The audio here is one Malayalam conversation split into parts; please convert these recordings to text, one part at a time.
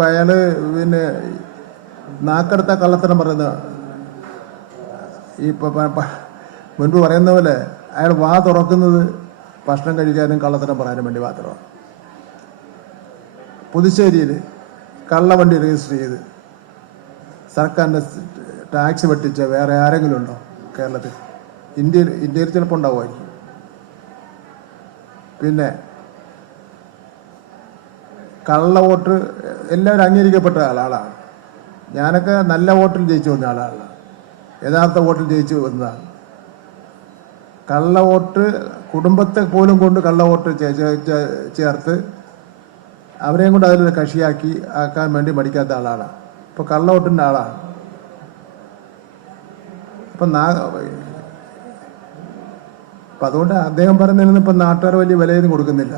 ഇപ്പം അയാൾ പിന്നെ നാക്കെടുത്ത കള്ളത്തരം പറയുന്ന ഈ മുൻപ് പറയുന്ന പോലെ അയാൾ വാ തുറക്കുന്നത് ഭക്ഷണം കഴിക്കാനും കള്ളത്തരം പറയാനും വേണ്ടി മാത്രമാണ്. പുതുശ്ശേരിയിൽ കള്ളവണ്ടി രജിസ്റ്റർ ചെയ്ത് സർക്കാരിൻ്റെ ടാക്സ് വെട്ടിച്ച വേറെ ആരെങ്കിലും ഉണ്ടോ കേരളത്തിൽ? ഇന്ത്യയിൽ ചിലപ്പോൾ ഉണ്ടാവുമായിരിക്കും. പിന്നെ കള്ള വോട്ട് എല്ലാവരും അംഗീകരിക്കപ്പെട്ട ആളാണ്. ഞാനൊക്കെ നല്ല വോട്ടിൽ ജയിച്ചു വന്ന ആളാണ്, യഥാർത്ഥ വോട്ടിൽ ജയിച്ചു വന്നതാണ്. കള്ള വോട്ട് കുടുംബത്തെ പോലും കൊണ്ട് കള്ള വോട്ട് ചേർത്ത് അവരെയും കൊണ്ട് അതിൽ കക്ഷിയാക്കി ആക്കാൻ വേണ്ടി മടിക്കാത്ത ആളാണ്. ഇപ്പോൾ കള്ള വോട്ടിൻ്റെ ആളാണ്. അപ്പം അതുകൊണ്ട് അദ്ദേഹം പറയുന്നതിനൊന്നും ഇപ്പം നാട്ടുകാർ വലിയ വിലയൊന്നും കൊടുക്കുന്നില്ല.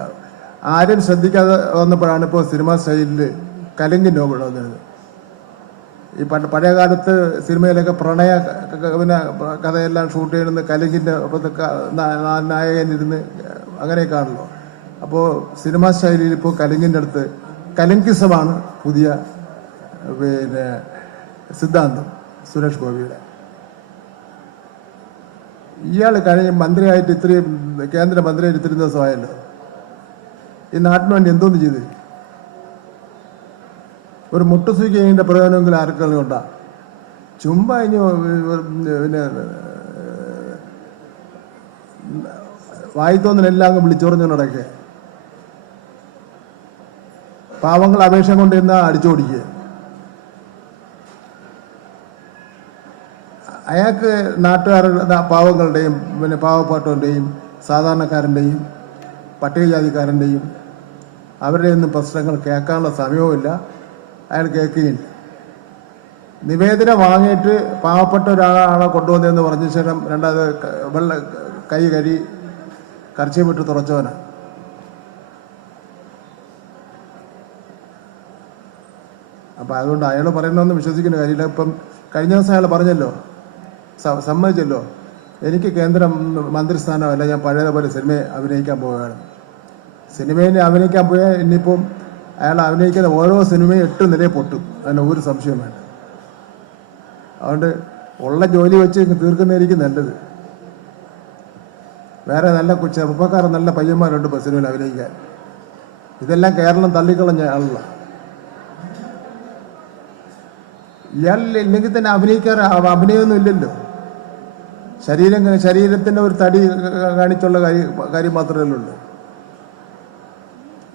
ആരും ശ്രദ്ധിക്കാതെ വന്നപ്പോഴാണ് ഇപ്പോൾ സിനിമാ സ്റ്റൈലിൽ കലിംഗൻ നോവൽ വന്നത്. ഈ പഴയ കാലത്ത് സിനിമയിലൊക്കെ പ്രണയ പിന്നെ കഥയെല്ലാം ഷൂട്ട് ചെയ്യുന്നത് കലിംഗിൻ്റെ നായകനിരുന്ന് അങ്ങനെയൊക്കെയാണല്ലോ. അപ്പോൾ സിനിമാ ശൈലിയിൽ ഇപ്പോൾ കലിംഗിൻ്റെ അടുത്ത് കലിംഗിസമാണ് പുതിയ പിന്നെ സിദ്ധാന്തം സുരേഷ് ഗോപിയുടെ. ഇയാൾ കഴിഞ്ഞ മന്ത്രിയായിട്ട് ഇത്രയും കേന്ദ്രമന്ത്രിയായിട്ട് ഇത്രയും ദിവസമായല്ലോ. ഈ നാട്ടിന് വേണ്ടി എന്തോന്ന് ചെയ്ത്? ഒരു മുട്ടുസൂചിന്റെ പ്രയോജനമെങ്കിലും ആർക്കെങ്കിലും ഉണ്ടാ? ചുമ്മാ ഇനി പിന്നെ വായിത്തോന്നിനെല്ലാം അങ്ങ് വിളിച്ചോറിഞ്ഞുകൊണ്ടൊക്കെ പാവങ്ങൾ അപേക്ഷ കൊണ്ടിരുന്ന അടിച്ചോടിക്കുക. അയാൾക്ക് നാട്ടുകാരുടെ പാവങ്ങളുടെയും പിന്നെ പാവപ്പെട്ടവരുടെയും സാധാരണക്കാരൻ്റെയും പട്ടികജാതിക്കാരൻ്റെയും അവരുടെ ഒന്നും പ്രശ്നങ്ങൾ കേൾക്കാനുള്ള സമയവുമില്ല. അയാൾ കേൾക്കുകയില്ല. നിവേദനം വാങ്ങിയിട്ട് പാവപ്പെട്ട ഒരാളെ കൊണ്ടുവന്നതെന്ന് പറഞ്ഞ ശേഷം രണ്ടാമത് കൈ കരച്ചിൽ വിട്ട് തുറച്ചവനാണ്. അപ്പം അതുകൊണ്ട് അയാൾ പറയുന്നതൊന്നും വിശ്വസിക്കേണ്ട കാര്യമില്ല. ഇപ്പം കഴിഞ്ഞ ദിവസം അയാൾ പറഞ്ഞല്ലോ, സമ്മതിച്ചല്ലോ, എനിക്ക് കേന്ദ്ര മന്ത്രിസ്ഥാനമല്ല, ഞാൻ പഴയതുപോലെ സിനിമയെ അഭിനയിക്കാൻ പോവുകയാണ്. സിനിമയിൽ അഭിനയിക്കാൻ പോയാൽ ഇനിയിപ്പം അയാൾ അഭിനയിക്കുന്ന ഓരോ സിനിമയും 8 നിലയിൽ പൊട്ടും, അതിന് ഒരു സംശയം വേണ്ട. അതുകൊണ്ട് ഉള്ള ജോലി വെച്ച് തീർക്കുന്നതായിരിക്കും നല്ലത്. വേറെ നല്ല ചെറുപ്പക്കാർ നല്ല പയ്യന്മാരുണ്ട് ഇപ്പോൾ സിനിമയിൽ അഭിനയിക്കാൻ. ഇതെല്ലാം കേരളം തള്ളിക്കളഞ്ഞ ആളല്ല. ഇയാളില്ലെങ്കിൽ തന്നെ അഭിനയമൊന്നും ഇല്ലല്ലോ. ശരീരത്തിൻ്റെ ഒരു തടി കാണിച്ചുള്ള കാര്യം മാത്രമേ ഉള്ളൂ.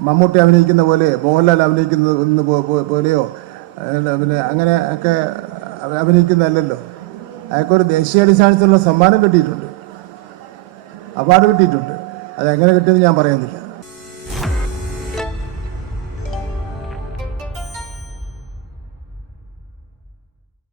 മമ്മൂട്ടി അഭിനയിക്കുന്ന പോലെ, മോഹൻലാൽ അഭിനയിക്കുന്ന പോലെയോ പിന്നെ അങ്ങനെ ഒക്കെ അഭിനയിക്കുന്നതല്ലല്ലോ. അയാൾക്കൊരു ദേശീയാടിസ്ഥാനത്തിലുള്ള സമ്മാനം കിട്ടിയിട്ടുണ്ട്, അവാർഡ് കിട്ടിയിട്ടുണ്ട്. അതെങ്ങനെ കിട്ടിയെന്ന് ഞാൻ പറയുന്നില്ല.